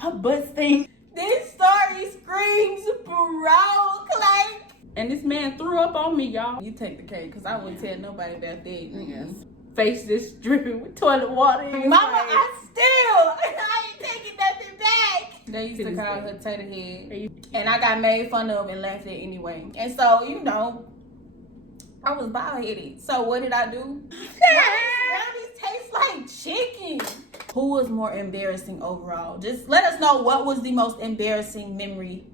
Her butt stink. This story screams broke, like. And this man threw up on me, y'all. You take the cake, because I wouldn't tell nobody about that. Yes. Face just dripping with toilet water. Mama, I ain't taking nothing back. They used to call her Tater Head. And I got made fun of and laughed at anyway. And so, you know, I was bald-headed. So what did I do? Brownies taste like chicken. Who was more embarrassing overall? Just let us know what was the most embarrassing memory.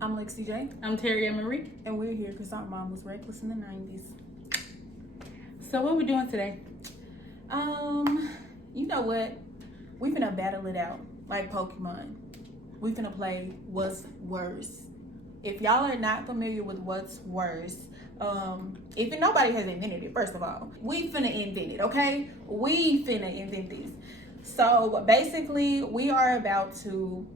I'm Lexi J. I'm Terry and Marie. And we're here because our mom was reckless in the 90s. So what we doing today? You know what? We finna battle it out like Pokemon. We finna play What's Worse. If y'all are not familiar with What's Worse, if nobody has invented it, first of all, we finna invent it, okay? We finna invent this. So basically, we are about to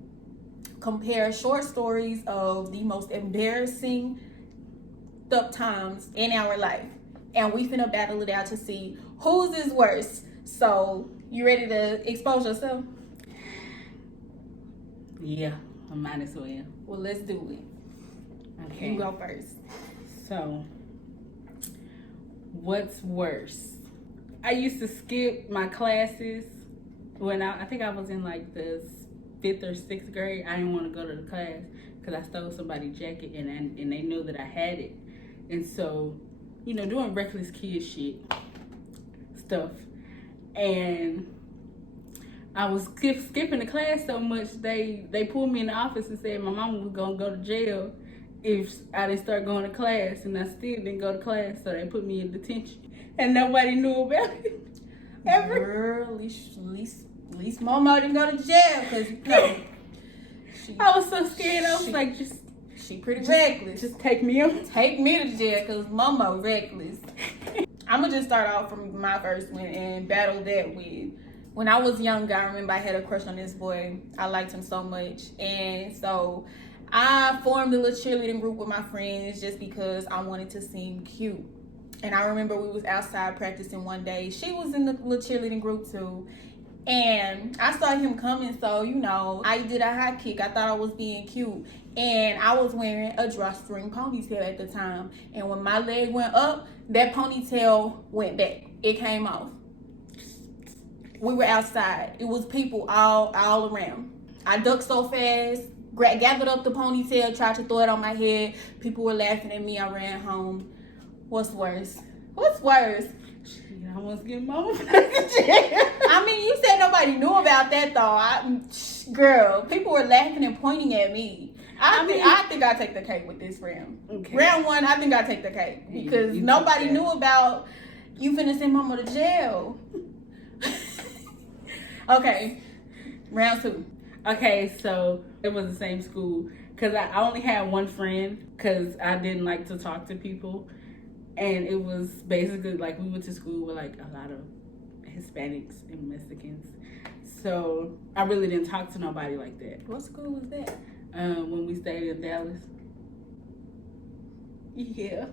compare short stories of the most embarrassing times in our life. And we finna battle it out to see whose is worse. So, you ready to expose yourself? Yeah, I might as well. Well, let's do it. Okay. You go first. So, what's worse? I used to skip my classes when I think I was in like the 5th or 6th grade. I didn't want to go to the class because I stole somebody's jacket and they knew that I had it. And so, you know, doing reckless kid stuff. And I was skipping the class so much, they pulled me in the office and said my mama was going to go to jail if I didn't start going to class. And I still didn't go to class, so they put me in detention. And nobody knew about it. Ever. Girl, at least Momo didn't go to jail because, no. I was so scared. I was like, she pretty reckless. Just take me on. Take me to jail because Momo reckless. I'm going to just start off from my first one and battle that with. When I was younger, I remember I had a crush on this boy. I liked him so much. And so I formed a little cheerleading group with my friends just because I wanted to seem cute. And I remember we was outside practicing one day. She was in the little cheerleading group too. And I saw him coming, so, you know, I did a high kick. I thought I was being cute. And I was wearing a drawstring ponytail at the time. And when my leg went up, that ponytail went back. It came off. We were outside. It was people all around. I ducked so fast, gathered up the ponytail, tried to throw it on my head. People were laughing at me. I ran home. What's worse? What's worse? I almost get mama back to jail. I mean, you said nobody knew about that, though. Girl, people were laughing and pointing at me. I think I take the cake with this round. Okay. Round one, I think I take the cake because nobody knew about you finna send mama to jail. Okay, round two. Okay, so it was the same school because I only had one friend because I didn't like to talk to people. And it was basically like we went to school with like a lot of Hispanics and Mexicans. So I really didn't talk to nobody like that. What school was that? When we stayed in Dallas. Yeah.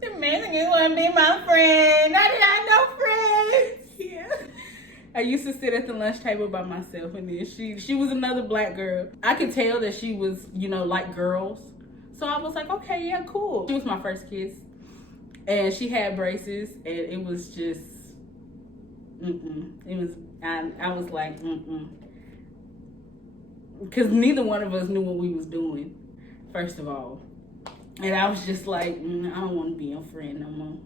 The Mexicans want to be my friend. I did not know friends. Yeah. I used to sit at the lunch table by myself, and then she was another black girl. I could tell that she was, you know, like girls. So I was like, okay, yeah, cool. She was my first kiss. And she had braces, and it was just, It was, I was like, Because neither one of us knew what we was doing, first of all. And I was just like, I don't want to be your friend no more.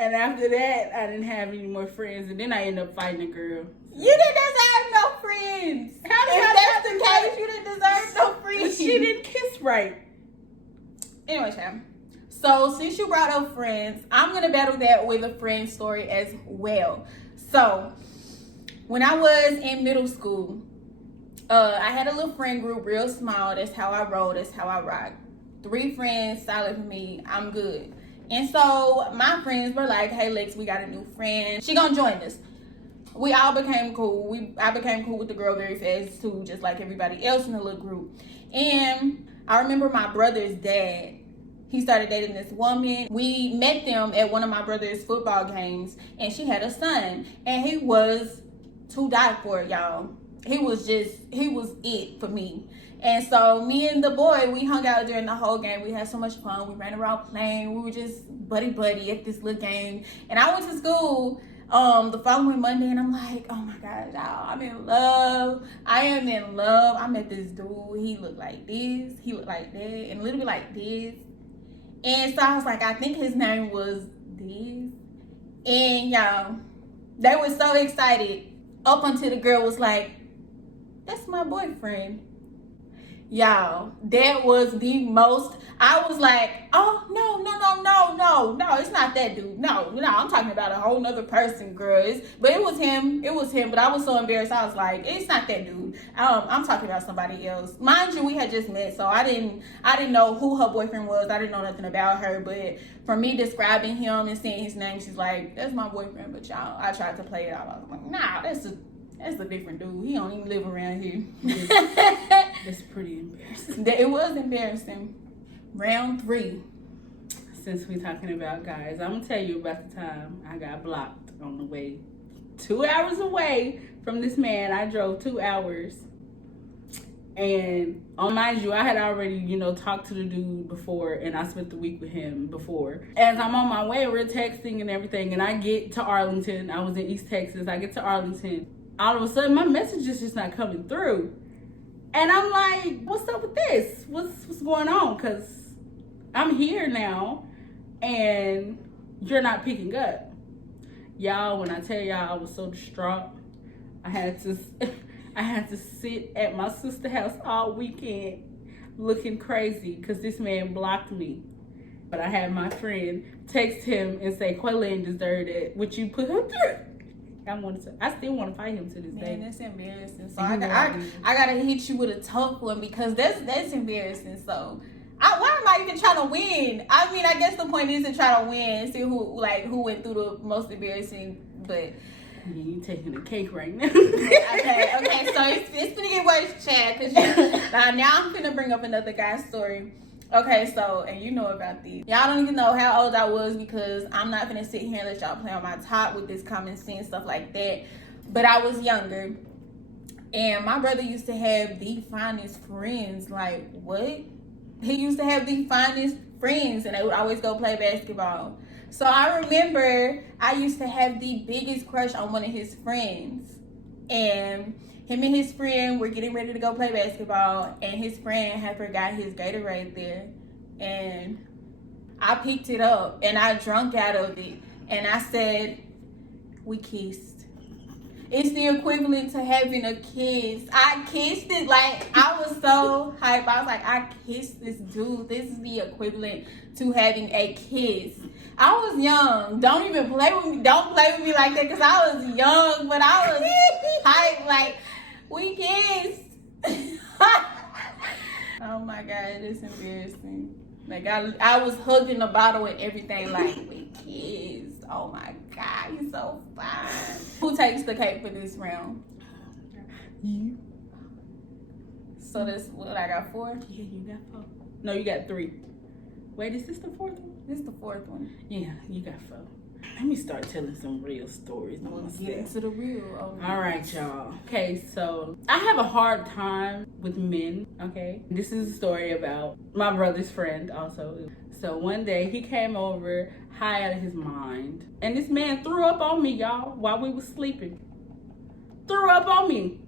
And after that, I didn't have any more friends. And then I ended up fighting a girl. You didn't deserve no friends. If that's the case, you didn't deserve no friends. She didn't kiss right. Anyway, Cham. So, since you brought up friends, I'm going to battle that with a friend story as well. So, when I was in middle school, I had a little friend group, real small. That's how I roll. That's how I rock. 3 friends, solid for me. I'm good. And so my friends were like, hey, Lex, we got a new friend. She gonna join us. we all became cool. I became cool with the girl very fast too, just like everybody else in the little group. And I remember my brother's dad. He started dating this woman. We met them at one of my brother's football games, and she had a son, and he was to die for, y'all. He was it for me. And so me and the boy, we hung out during the whole game. We had so much fun. We ran around playing. We were just buddy at this little game. And I went to school the following Monday, and I'm like, oh my God, y'all, I'm in love. I am in love. I met this dude. He looked like this. He looked like that. And a little bit like this. And so I was like, I think his name was this. And y'all, they were so excited up until the girl was like, that's my boyfriend. Y'all, that was the most, I was like, oh, no, it's not that dude. No, I'm talking about a whole nother person, girl. But it was him, but I was so embarrassed. I was like, it's not that dude. I'm talking about somebody else. Mind you, we had just met, so I didn't know who her boyfriend was. I didn't know nothing about her, but from me describing him and saying his name, she's like, that's my boyfriend, but y'all, I tried to play it out. I was like, nah, that's a different dude. He don't even live around here. That's pretty embarrassing. It was embarrassing. Round 3. Since we're talking about guys, I'm gonna tell you about the time I got blocked on the way 2 hours away from this man. I drove 2 hours, and mind you, I had already, talked to the dude before, and I spent the week with him before. As I'm on my way, we're texting and everything, and I get to Arlington. I was in East Texas. I get to Arlington. All of a sudden, my message is just not coming through. And I'm like, what's up with this? What's going on? Because I'm here now, and you're not picking up. Y'all, when I tell y'all I was so distraught, I had to sit at my sister's house all weekend looking crazy because this man blocked me. But I had my friend text him and say, Quaylen deserved it. Would you put her through? I still want to fight him to this day. Man, that's embarrassing. So I gotta hit you with a tough one because that's embarrassing. So why am I even trying to win? I mean, I guess the point is to try to win, see who went through the most embarrassing. But yeah, you taking the cake right now. okay. So it's gonna get worse, Chad. Cause now I'm gonna bring up another guy's story. Okay, so, and you know about these. Y'all don't even know how old I was because I'm not gonna sit here and let y'all play on my top with this common sense stuff like that. But I was younger, and my brother used to have the finest friends. Like, what? He used to have the finest friends, and they would always go play basketball. So I remember I used to have the biggest crush on one of his friends, and him and his friend were getting ready to go play basketball, and his friend had forgot his Gatorade there. And I picked it up, and I drank out of it, and I said, we kissed. It's the equivalent to having a kiss. I kissed it, like, I was so hyped. I was like, I kissed this dude. This is the equivalent to having a kiss. I was young. Don't even play with me. Don't play with me like that, because I was young, but I was hyped, like, we kissed. Oh my God, it's embarrassing. Like I was hugging the bottle and everything, like we kissed. Oh my God, you're so fine. Who takes the cake for this round? You. So that's what I got 4? Yeah, you got 4. No, you got 3. Wait, is this the 4th one? This is the 4th one. Yeah, you got 4. Let me start telling some real stories. Get into the real. All right, y'all. Okay, so I have a hard time with men, okay? This is a story about my brother's friend also. So one day he came over high out of his mind, and this man threw up on me, y'all, while we was sleeping. Threw up on me.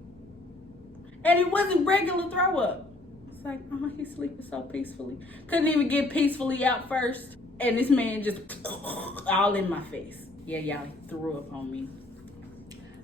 And it wasn't regular throw up. It's like, oh, he's sleeping so peacefully. Couldn't even get peacefully out first. And this man just all in my face. Yeah, y'all threw up on me.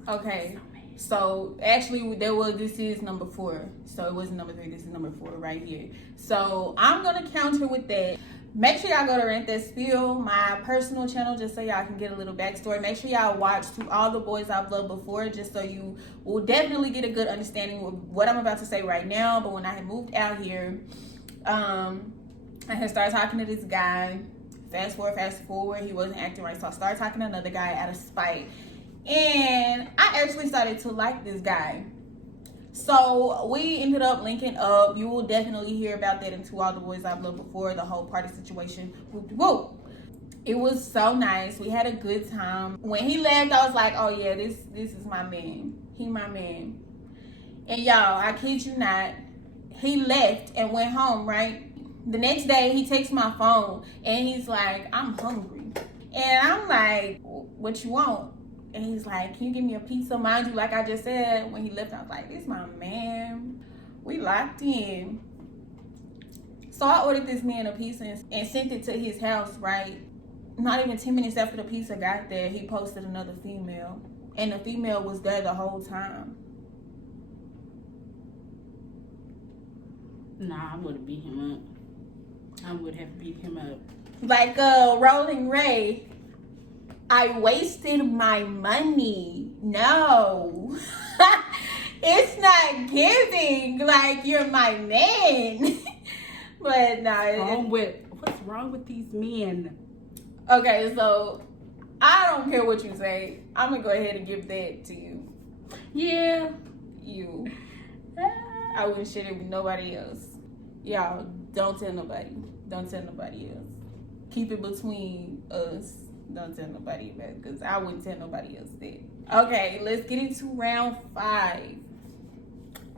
Okay. So actually this is number 4. So it wasn't number 3, this is number 4 right here. So I'm gonna counter with that. Make sure y'all go to Rent That Spill, my personal channel, just so y'all can get a little backstory. Make sure y'all watch To All the Boys I've Loved Before, just so you will definitely get a good understanding of what I'm about to say right now. But when I had moved out here, I had started talking to this guy. Fast forward, he wasn't acting right. So I started talking to another guy out of spite. And I actually started to like this guy. So we ended up linking up. You will definitely hear about that in To All the Boys I've Loved Before, the whole party situation. Whoop. It was so nice. We had a good time. When he left, I was like, oh yeah, this is my man. He my man. And y'all, I kid you not, he left and went home, right? The next day, he takes my phone and he's like, I'm hungry. And I'm like, what you want? And he's like, can you give me a pizza? Mind you, like I just said, when he left, I was like, this my man. We locked in. So I ordered this man a pizza and sent it to his house, right? Not even 10 minutes after the pizza got there, he posted another female. And the female was there the whole time. Nah, I would have beat him up. I would have beat him up. Like Rolling Ray, I wasted my money. No. It's not giving. Like, you're my man. But no. What's wrong with these men? Okay, so I don't care what you say. I'm going to go ahead and give that to you. Yeah. You. I wouldn't share it with nobody else. Y'all, don't tell nobody. Don't tell nobody else. Keep it between us. Don't tell nobody about it, because I wouldn't tell nobody else that. Okay, let's get into round 5.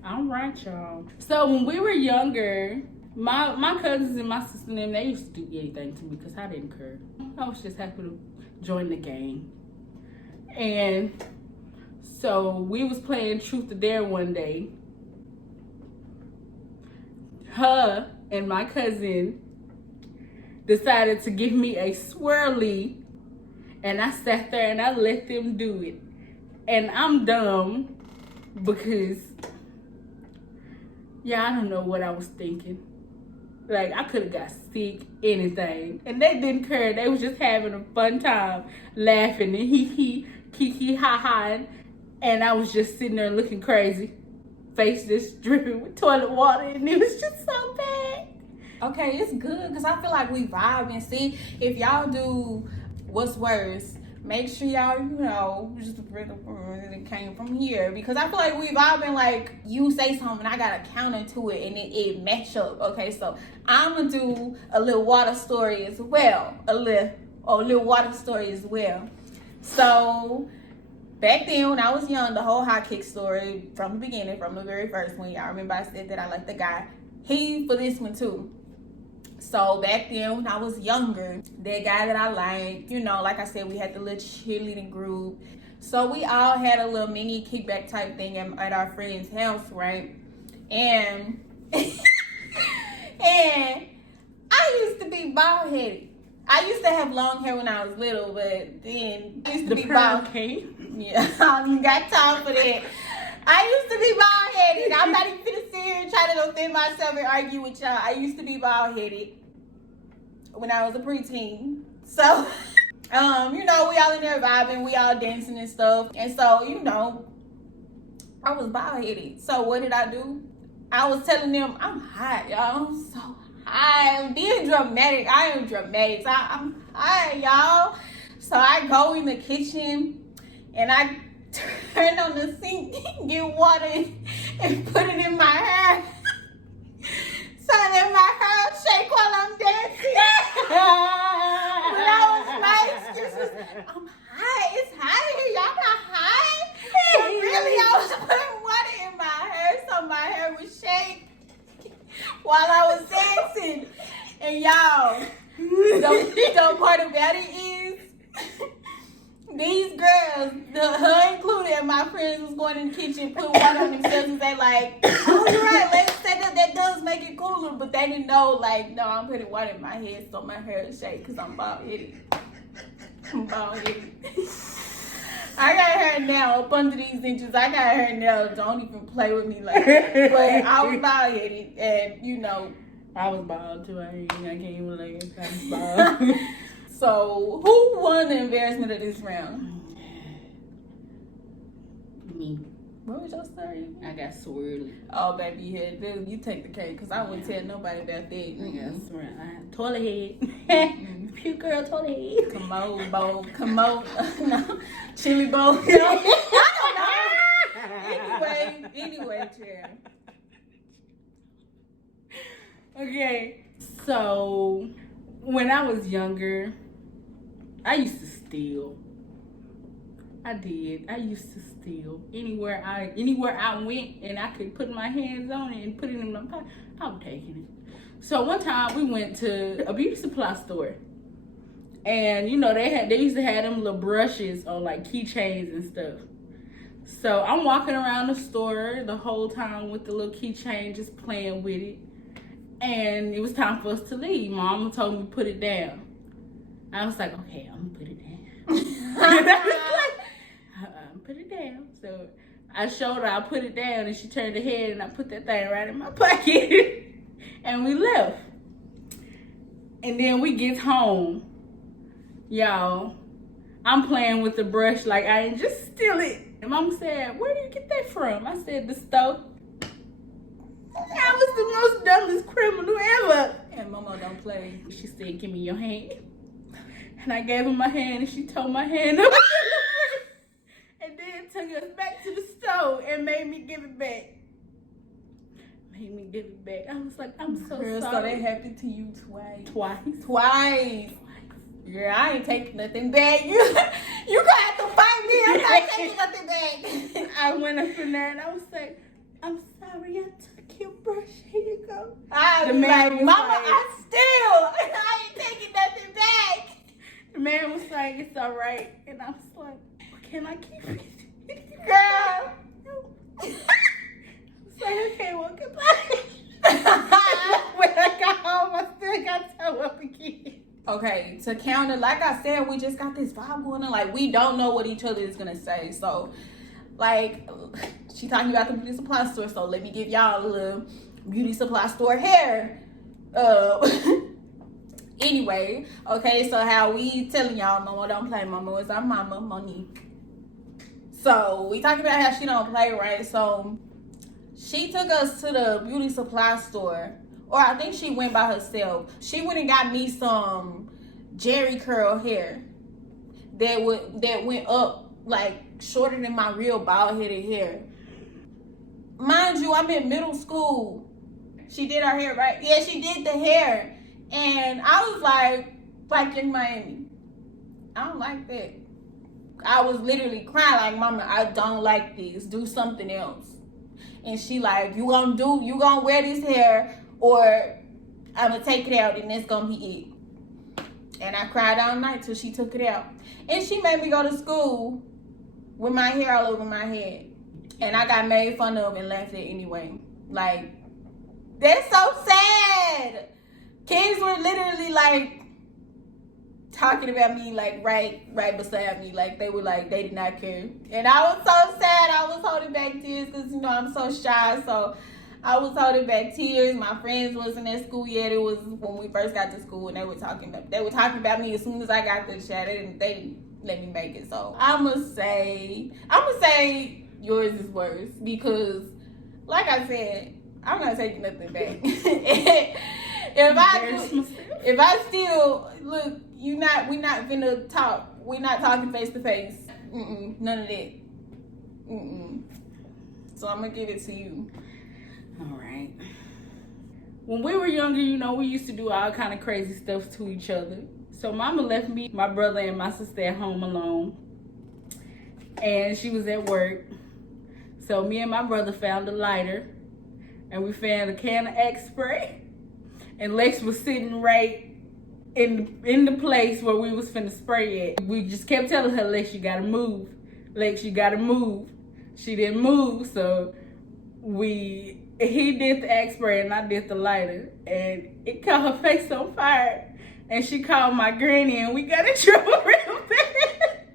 All right, y'all. So when we were younger, my cousins and my sister and them, they used to do anything to me because I didn't care. I was just happy to join the game. And so we was playing Truth or Dare one day. Her and my cousin decided to give me a swirly, and I sat there and I let them do it. And I'm dumb because, yeah, I don't know what I was thinking. Like, I could have got sick, anything. And they didn't care. They was just having a fun time, laughing and hee, kiki, ha. And I was just sitting there looking crazy. Face just dripping with toilet water, and it was just so bad. Okay, it's good because I feel like we vibe. And see, if y'all do what's worse, make sure y'all, just it came from here, because I feel like we vibing. Like, you say something, I got a counter to it, and it match up. Okay, so I'm gonna do a little water story as well. A little water story as well. So back then, when I was young, the whole hot kick story from the beginning, from the very first one, y'all remember I said that I liked the guy. He for this one too. So back then, when I was younger, that guy that I liked, like I said, we had the little cheerleading group. So we all had a little mini kickback type thing at our friend's house, right? And and I used to be bald headed. I used to have long hair when I was little, but then I used to be bald. Yeah, I don't even got time for that. I used to be bald headed. I'm not even gonna sit here and try to defend myself and argue with y'all. I used to be bald headed when I was a preteen. So, we all in there vibing, we all dancing and stuff. And so, I was bald headed. So what did I do? I was telling them, I'm hot, y'all. I'm so hot. I'm being dramatic. I am dramatic. So I'm hot, y'all. So I go in the kitchen and I turn on the sink, get water, and put it in my hair. So that my hair shake while I'm dancing. But that was my excuses. I'm hot. It's hot here. Y'all not hot? But really, I was putting water in my hair so my hair would shake while I was dancing. And y'all, the part about it is, these girls, her included, and my friends was going in the kitchen, put water on themselves, and they like, oh, you're right, let's say that does make it cooler. But they didn't know, like, no, I'm putting water in my head so my hair is shake because I'm bald-headed. I'm bald-headed. I got hair now up under these inches. I got hair now. Don't even play with me like that. But I was bald-headed, and, I was bald, too. I can't even look at it. I was bald. So, who won the embarrassment of this round? Me. What was your story? I got swirly. Oh, baby, yeah, dude, you take the cake because I wouldn't tell nobody about that. I got swirly. I had toilet head. Cute girl toilet head. Commode bowl. No. Chili bowl. No. I don't know. Anyway, Chair. Okay, so when I was younger, I used to steal. I did. I used to steal. Anywhere I went and I could put my hands on it and put it in my pocket, I was taking it. So one time we went to a beauty supply store. And you know, they used to have them little brushes on like keychains and stuff. So I'm walking around the store the whole time with the little keychain, just playing with it. And it was time for us to leave. Mama told me to put it down. I was like, okay, I'm gonna put it down. Put it down. So I showed her I put it down, and she turned her head, and I put that thing right in my pocket. And we left. And then we get home. Y'all, I'm playing with the brush like I didn't just steal it. And Mama said, where did you get that from? I said, the store. I was the most dumbest criminal ever. And Mama don't play. She said, give me your hand. And I gave her my hand, and she tore my hand up. And then took us back to the store and made me give it back. I was like, I'm so Girl, sorry. So that happened to you twice. Twice. Girl, I ain't taking nothing back. You gonna have to fight me. I'm not taking nothing back. I went up in there and I was like, I'm sorry, I took your brush. Here you go. The man was Mama, like, I ain't taking nothing back. The man was like, it's all right. And I was like, well, can I keep it? Girl. I was like, okay, well, goodbye. When I got home, I still got toe up again. Okay, to counter, like I said, we just got this vibe going on. Like, we don't know what each other is going to say. So, like, she talking about the beauty supply store. So, let me give y'all a little beauty supply store hair. Anyway, okay, so how we telling y'all, Mama don't play. Mama is our mama, Monique. So, we talking about how she don't play, right? So, she took us to the beauty supply store. Or I think she went by herself. She went and got me some Jerry curl hair that went up like shorter than my real bald headed hair. Mind you, I'm in middle school. She did her hair, right? Yeah, she did the hair. And I was like in Miami, I don't like that. I was literally crying like, Mama, I don't like this. Do something else. And she like, you gonna wear this hair, or I'm gonna take it out and that's gonna be it. And I cried all night till she took it out. And she made me go to school with my hair all over my head. And I got made fun of and laughed at anyway. Like, that's so sad. Kids were literally like talking about me like right beside me. Like they were like, they did not care. And I was so sad. I was holding back tears because, you know, I'm so shy. So I was holding back tears. My friends wasn't at school yet. It was when we first got to school, and they were talking about me as soon as I got the shot. They didn't let me make it. So I'ma say yours is worse because, like I said, I'm not taking nothing back. If I still look, we not finna talk. We not talking face to face. None of that. So I'm gonna give it to you. All right. When we were younger, you know, we used to do all kind of crazy stuff to each other. So Mama left me, my brother, and my sister at home alone. And she was at work. So me and my brother found a lighter. And we found a can of Axe spray. And Lex was sitting right in the place where we was finna spray it. We just kept telling her, Lex, you gotta move. Lex, you gotta move. She didn't move, so he did the Axe spray and I did the lighter, and it caught her face on fire. And she called my granny, and we got in trouble real bad.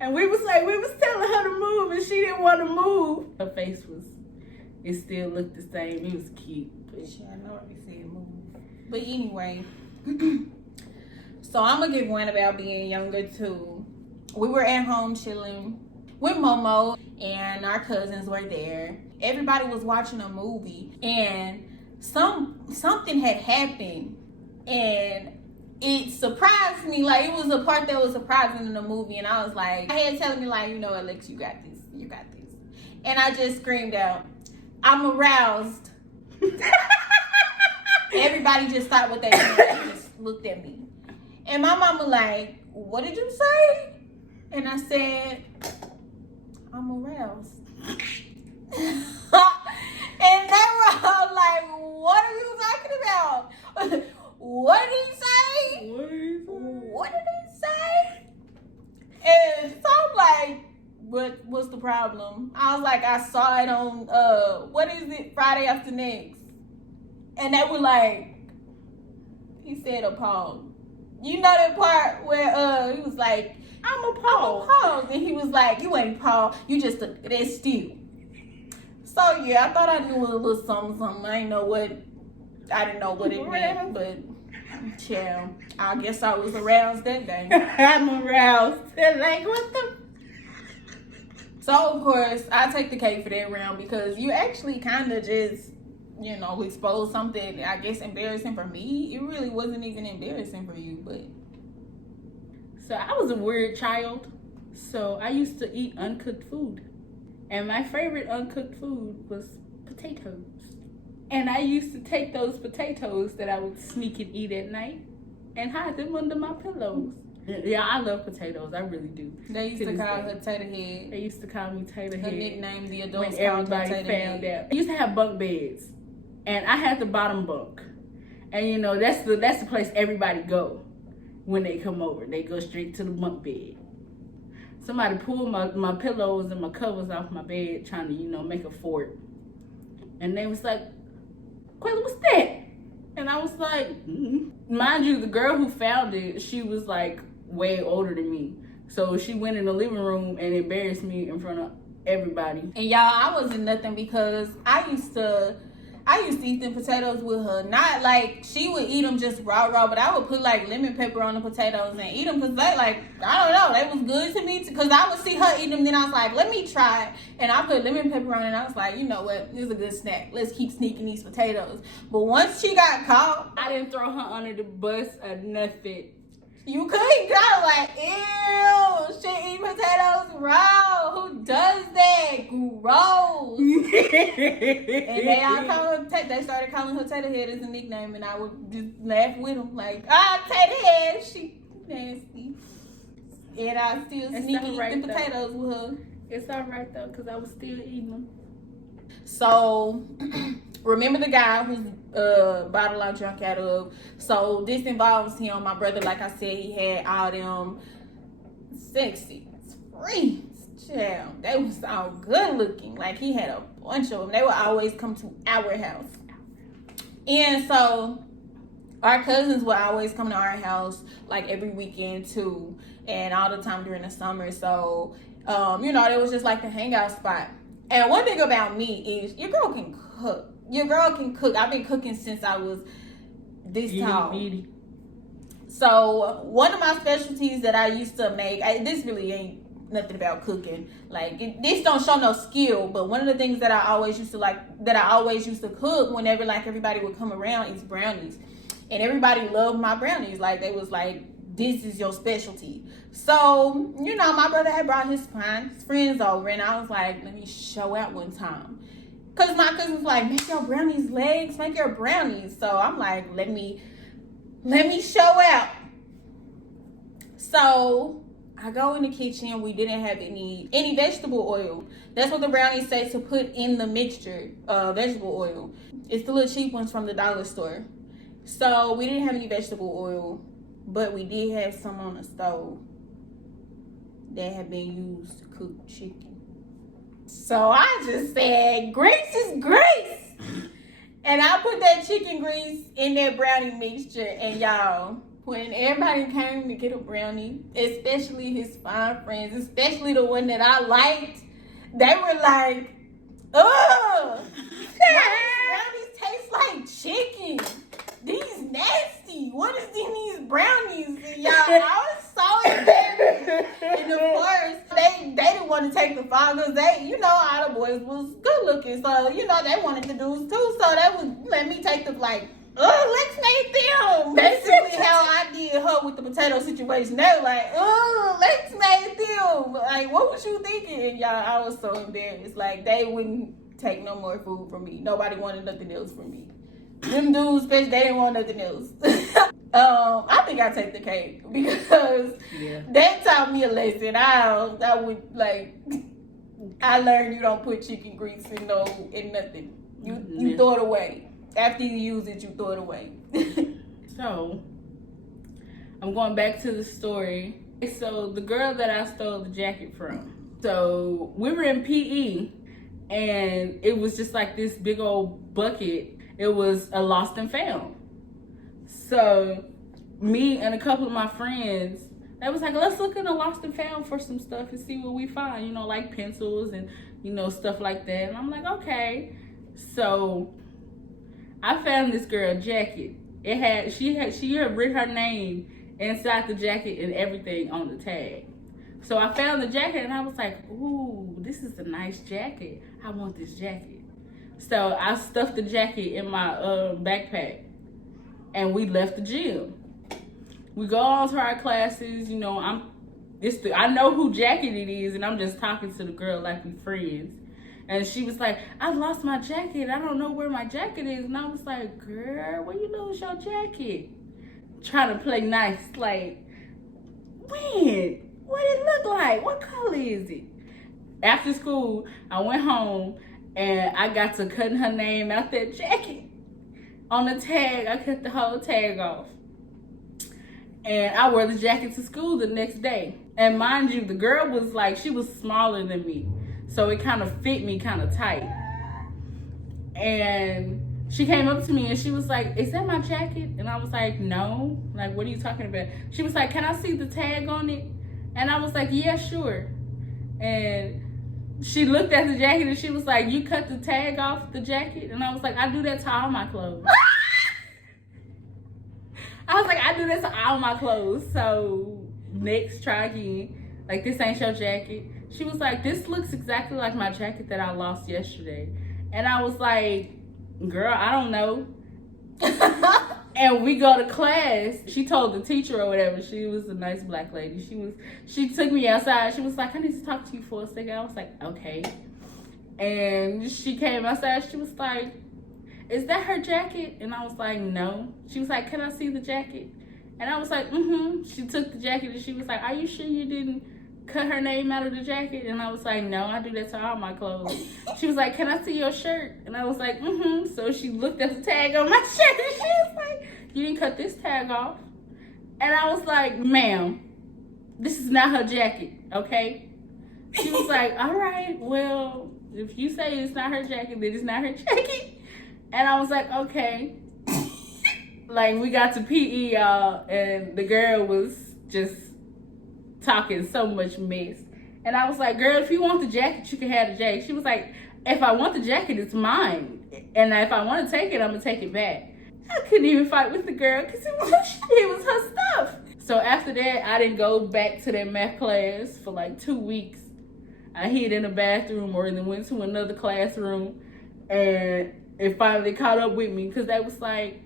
And we was telling her to move, and she didn't want to move. Her face it still looked the same. It was cute. But I know what you said, move. But anyway, so I'm gonna give one about being younger too. We were at home chilling with Momo, and our cousins were there. Everybody was watching a movie, and something had happened, and it surprised me. Like, it was a part that was surprising in the movie, and I was like, my head telling me like, you know, Alex, you got this, and I just screamed out, I'm aroused. Everybody just stopped what they did and just looked at me, and my mama like, what did you say? And I said, I'm aroused. And they were all like, what are you talking about? What did he say? What did he say? And so I'm like, what's the problem? I was like, I saw it on, what is it, Friday After Next. And they were like, he said appalled. You know that part where he was like, I'm appalled. And he was like, you ain't appalled, you just that still. So yeah, I thought I knew a little something. I didn't know what it meant, but yeah, I guess I was aroused that day. I'm aroused. Like, what the? So of course, I take the cake for that round because you actually kind of just, you know, exposed something, I guess, embarrassing for me. It really wasn't even embarrassing for you, but. So I was a weird child. So I used to eat uncooked food. And my favorite uncooked food was potatoes. And I used to take those potatoes that I would sneak and eat at night and hide them under my pillows. Yeah, I love potatoes. I really do. They used to call her Tater Head. They used to call me Tater Head. Her nickname, the adults when called her everybody Tater found Head. out. I used to have bunk beds. And I had the bottom bunk. And you know, that's the place everybody go when they come over. They go straight to the bunk bed. Somebody pulled my pillows and my covers off my bed trying to, you know, make a fort. And they was like, Quayla, what's that? And I was like, Mind you, the girl who found it, she was like way older than me. So she went in the living room and embarrassed me in front of everybody. And y'all, I wasn't nothing because I used to eat them potatoes with her. Not like she would eat them just raw, but I would put like lemon pepper on the potatoes and eat them because they like, I don't know, they was good to me because I would see her eat them. Then I was like, let me try it. And I put lemon pepper on it and I was like, you know what, this is a good snack. Let's keep sneaking these potatoes. But once she got caught, I didn't throw her under the bus or nothing. You couldn't go like, ew, she eat potatoes raw. Who does that? Gross. And they all call her, they started calling her Tater Head as a nickname, and I would just laugh with them like, Tater Head, she nasty. And I still sneak and eat the potatoes with her. It's all right though, because I was still eating them. So, remember the guy whose bottle I drunk out of. So this involves him. My brother, like I said, he had all them sexy friends. Child, they was all good looking. Like, he had a bunch of them. They would always come to our house. And so our cousins would always come to our house like every weekend too, and all the time during the summer. So you know, it was just like the hangout spot. And one thing about me is your girl can cook. I've been cooking since I was this tall. So one of my specialties that I used to make, this really ain't nothing about cooking. Like, this don't show no skill, but one of the things that I always used to cook whenever like everybody would come around is brownies. And everybody loved my brownies. Like, they was like, this is your specialty. So, you know, my brother had brought his friends over, and I was like, let me show out one time. Because my cousin was like, make your brownies legs, make your brownies. So I'm like, let me show out. So I go in the kitchen. We didn't have any vegetable oil. That's what the brownies say to put in the mixture, vegetable oil. It's the little cheap ones from the dollar store. So we didn't have any vegetable oil, but we did have some on the stove that had been used to cook chicken. So I just said, grease is grease. And I put that chicken grease in that brownie mixture. And y'all, when everybody came to get a brownie, especially his fine friends, especially the one that I liked, they were like, ugh, brownies taste like chicken. These nasty. What is in these brownies? And y'all, I was so embarrassed. And of course, they didn't want to take the fall because they thought they wanted the dudes too, so they would let me take the like, let's make them. Basically how I did her with the potato situation. They were like, let's make them. Like, what was you thinking? And y'all, I was so embarrassed. Like, they wouldn't take no more food from me. Nobody wanted nothing else from me. Them dudes, especially, they didn't want nothing else. I think I take the cake because they taught me a lesson. I would like. I learned you don't put chicken grease in nothing. You throw it away. After you use it, you throw it away. So, I'm going back to the story. So, the girl that I stole the jacket from. So, we were in PE, and it was just like this big old bucket. It was a lost and found. So, me and a couple of my friends, they was like, let's look in the lost and found for some stuff and see what we find. You know, like pencils and, you know, stuff like that. And I'm like, okay. So, I found this girl jacket. She had written her name inside the jacket and everything on the tag. So I found the jacket and I was like, ooh, this is a nice jacket. I want this jacket. So I stuffed the jacket in my backpack and we left the gym. We go on to our classes, you know, I know who jacket it is and I'm just talking to the girl like we friends. And she was like, I lost my jacket. I don't know where my jacket is. And I was like, girl, where you lose your jacket? Trying to play nice. Like, when? What did it look like? What color is it? After school, I went home and I got to cutting her name out that jacket. On the tag, I cut the whole tag off. And I wore the jacket to school the next day. And mind you, the girl was like, she was smaller than me. So it kind of fit me kind of tight. And she came up to me and she was like, is that my jacket? And I was like, no. Like, what are you talking about? She was like, can I see the tag on it? And I was like, yeah, sure. And she looked at the jacket and she was like, you cut the tag off the jacket? And I was like, I do that to all my clothes. I was like, I do that to all my clothes. So next, try again. Like, this ain't your jacket. She was like, this looks exactly like my jacket that I lost yesterday. And I was like, girl, I don't know. And we go to class. She told the teacher or whatever. She was a nice black lady. She took me outside. She was like, I need to talk to you for a second. I was like, okay. And she came outside. She was like, is that her jacket? And I was like, no. She was like, can I see the jacket? And I was like, mm-hmm. She took the jacket and she was like, are you sure you didn't cut her name out of the jacket? And I was like, no, I do that to all my clothes. She was like, can I see your shirt? And I was like, mm-hmm. So she looked at the tag on my shirt and she was like, you didn't cut this tag off. And I was like, ma'am, this is not her jacket, okay? She was like, all right, well, if you say it's not her jacket, then it's not her jacket. And I was like, okay. Like, we got to PE, y'all, and the girl was just talking so much mess. And I was like, girl, if you want the jacket, you can have the jacket. She was like, if I want the jacket, it's mine. And if I want to take it, I'm going to take it back. I couldn't even fight with the girl because it was her stuff. So after that, I didn't go back to that math class for like 2 weeks. I hid in the bathroom or then went to another classroom. And it finally caught up with me because they was like,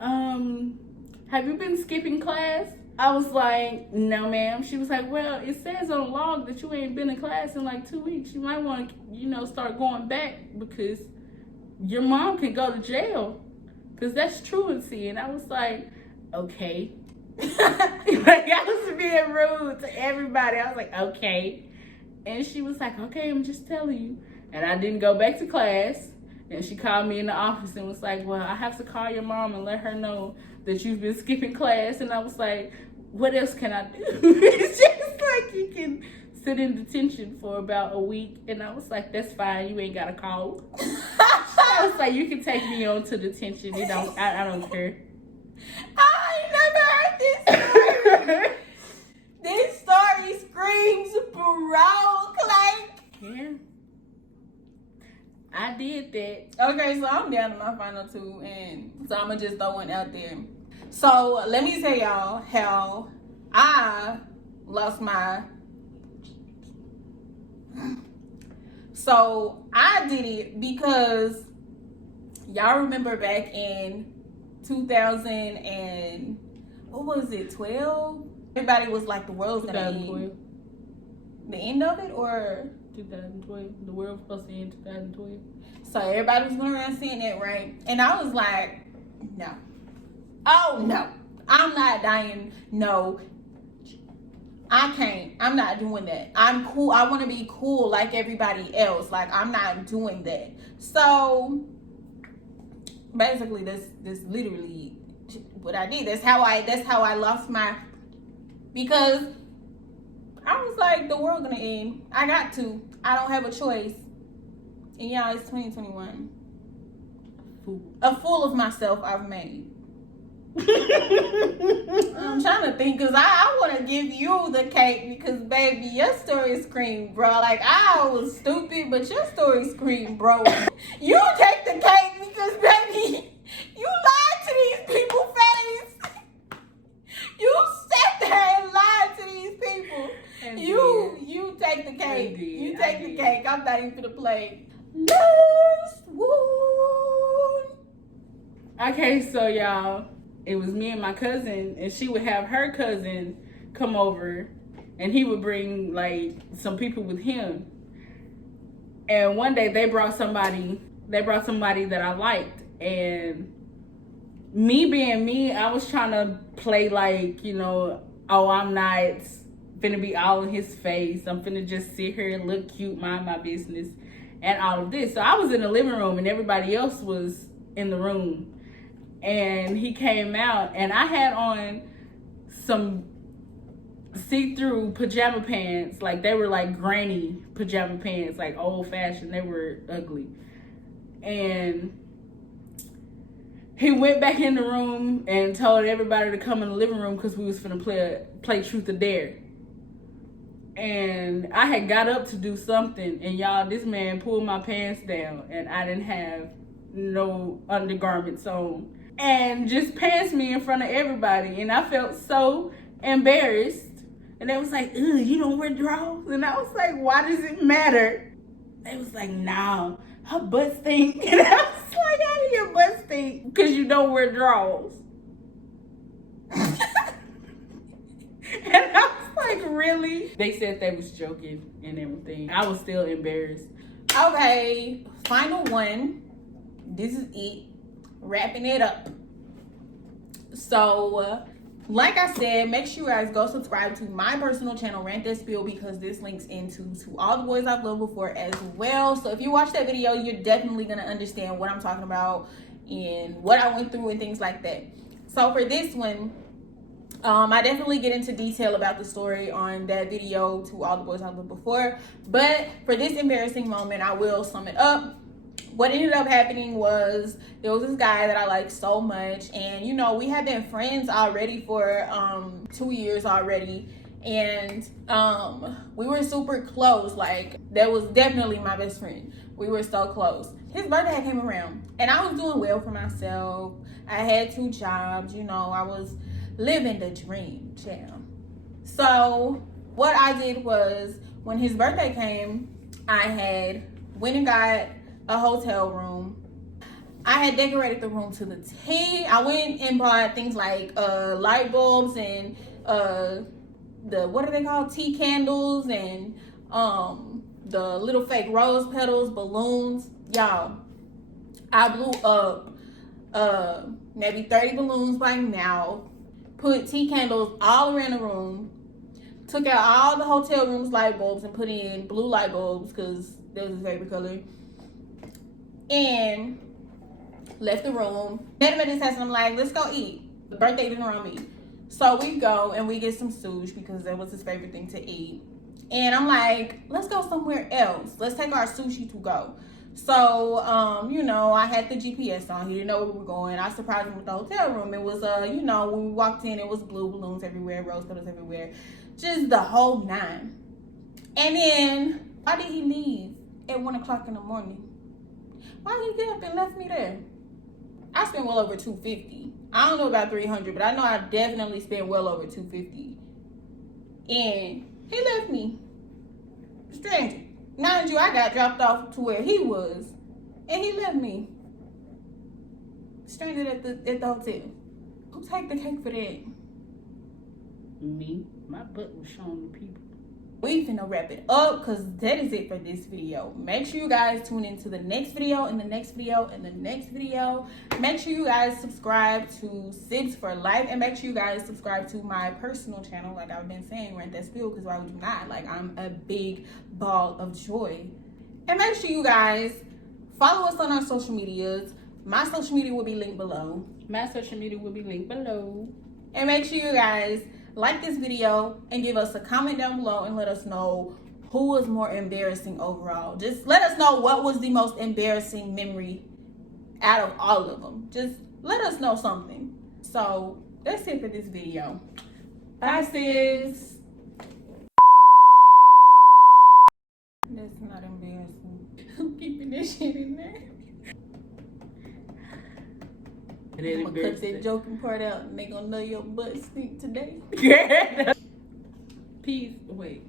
have you been skipping class? I was like, no, ma'am. She was like, well, it says on the log that you ain't been in class in like 2 weeks. You might want to, start going back because your mom can go to jail because that's truancy. And I was like, okay. Like, I was being rude to everybody. I was like, okay. And she was like, okay, I'm just telling you. And I didn't go back to class. And she called me in the office and was like, well, I have to call your mom and let her know that you've been skipping class. And I was like, what else can I do? It's just like you can sit in detention for about a week. And I was like, that's fine. You ain't got to call. I was like, you can take me on to detention. I don't care. I never heard this story. This story screams broke. Like, yeah. I did that. Okay, so I'm down to my final two, and so I'm gonna just throw one out there. So let me tell y'all how I lost my. So I did it because Y'all remember back in 2000 and what was it, 12? Everybody was like, the world's gonna end. The end of it, or 2012? The world was supposed to end 2012. So everybody was going around saying that, right? And I was like, no. Oh no, I'm not dying. No, I can't. I'm not doing that. I'm cool. I want to be cool like everybody else. Like, I'm not doing that. So basically, that's literally what I did. That's how I lost my, because I was like, the world gonna end. I got to. I don't have a choice. And y'all, it's 2021. A fool of myself I've made. I'm trying to think, because I want to give you the cake, because baby, your story screamed, bro. Like, I was stupid, but your story screamed, bro. You take the cake, because baby, you lied to these people's face. You sat there and lied to these people. You take the cake. You take the cake. I'm not even gonna play. Last one. Okay, so y'all, it was me and my cousin, and she would have her cousin come over, and he would bring like some people with him. And one day they brought somebody that I liked, and me being me, I was trying to play like, you know, oh, I'm not finna be all in his face. I'm finna just sit here and look cute, mind my business, and all of this. So I was in the living room, and everybody else was in the room. And he came out, and I had on some see-through pajama pants. Like, they were like granny pajama pants, like old-fashioned. They were ugly. And he went back in the room and told everybody to come in the living room because we was finna play Truth or Dare. And I had got up to do something, and y'all, this man pulled my pants down, and I didn't have no undergarments on, and just pants me in front of everybody. And I felt so embarrassed. And they was like, "Ugh, you don't wear drawers?" And I was like, "Why does it matter?" They was like, "No, her butt stink." And I was like, "How do your butt stink? Because you don't wear drawers." And I was like, "Really?" They said they was joking and everything. I was still embarrassed. Okay, final one. This is it. Wrapping it up. So, like I said, make sure you guys go subscribe to my personal channel, Rant That Spill, because this links into All the Boys I've Loved Before as well. So if you watch that video, you're definitely going to understand what I'm talking about and what I went through and things like that. So for this one, I definitely get into detail about the story on that video, To All the Boys I've Loved Before. But for this embarrassing moment, I will sum it up. What ended up happening was, there was this guy that I liked so much, and you know, we had been friends already for 2 years already, and we were super close. Like, that was definitely my best friend. We were so close. His birthday came around, and I was doing well for myself. I had 2 jobs, you know, I was living the dream, jam. So what I did was, when his birthday came, I had went and got a hotel room. I had decorated the room to the T. I went and bought things like light bulbs and the, what are they called, tea candles, and the little fake rose petals, balloons. Y'all, I blew up maybe 30 balloons by now, put tea candles all around the room, took out all the hotel room's light bulbs and put in blue light bulbs because that was his favorite color, and left the room. Met him at his house, and I'm like, let's go eat. The birthday dinner on me. So we go and we get some sushi because that was his favorite thing to eat. And I'm like, let's go somewhere else. Let's take our sushi to go. So, you know, I had the GPS on. He didn't know where we were going. I surprised him with the hotel room. It was, you know, when we walked in, it was blue balloons everywhere, rose petals everywhere. Just the whole 9. And then, why did he leave at 1 o'clock in the morning? Why did he get up and left me there? I spent well over $250. I don't know about $300, but I know I definitely spent well over $250. And he left me. Stranger. Mind you, I got dropped off to where he was, and he left me. Stranded at the hotel. Who take the cake for that? Me. My butt was showing the people. We finna wrap it up because that is it for this video. Make sure you guys tune into the next video and the next video and the next video. Make sure you guys subscribe to Sibs for Life, and make sure you guys subscribe to my personal channel. Like I've been saying, Rent That Spill, because why would you not? Like, I'm a big ball of joy. And make sure you guys follow us on our social medias. My social media will be linked below. My social media will be linked below. And make sure you guys like this video and give us a comment down below and let us know who was more embarrassing overall. Just let us know what was the most embarrassing memory out of all of them. Just let us know something. So that's it for this video. Bye, sis. That's not embarrassing. I'm keeping this shit in there. I'm gonna cut that joking part out and they gonna know your butt stink today. Peace. Wait.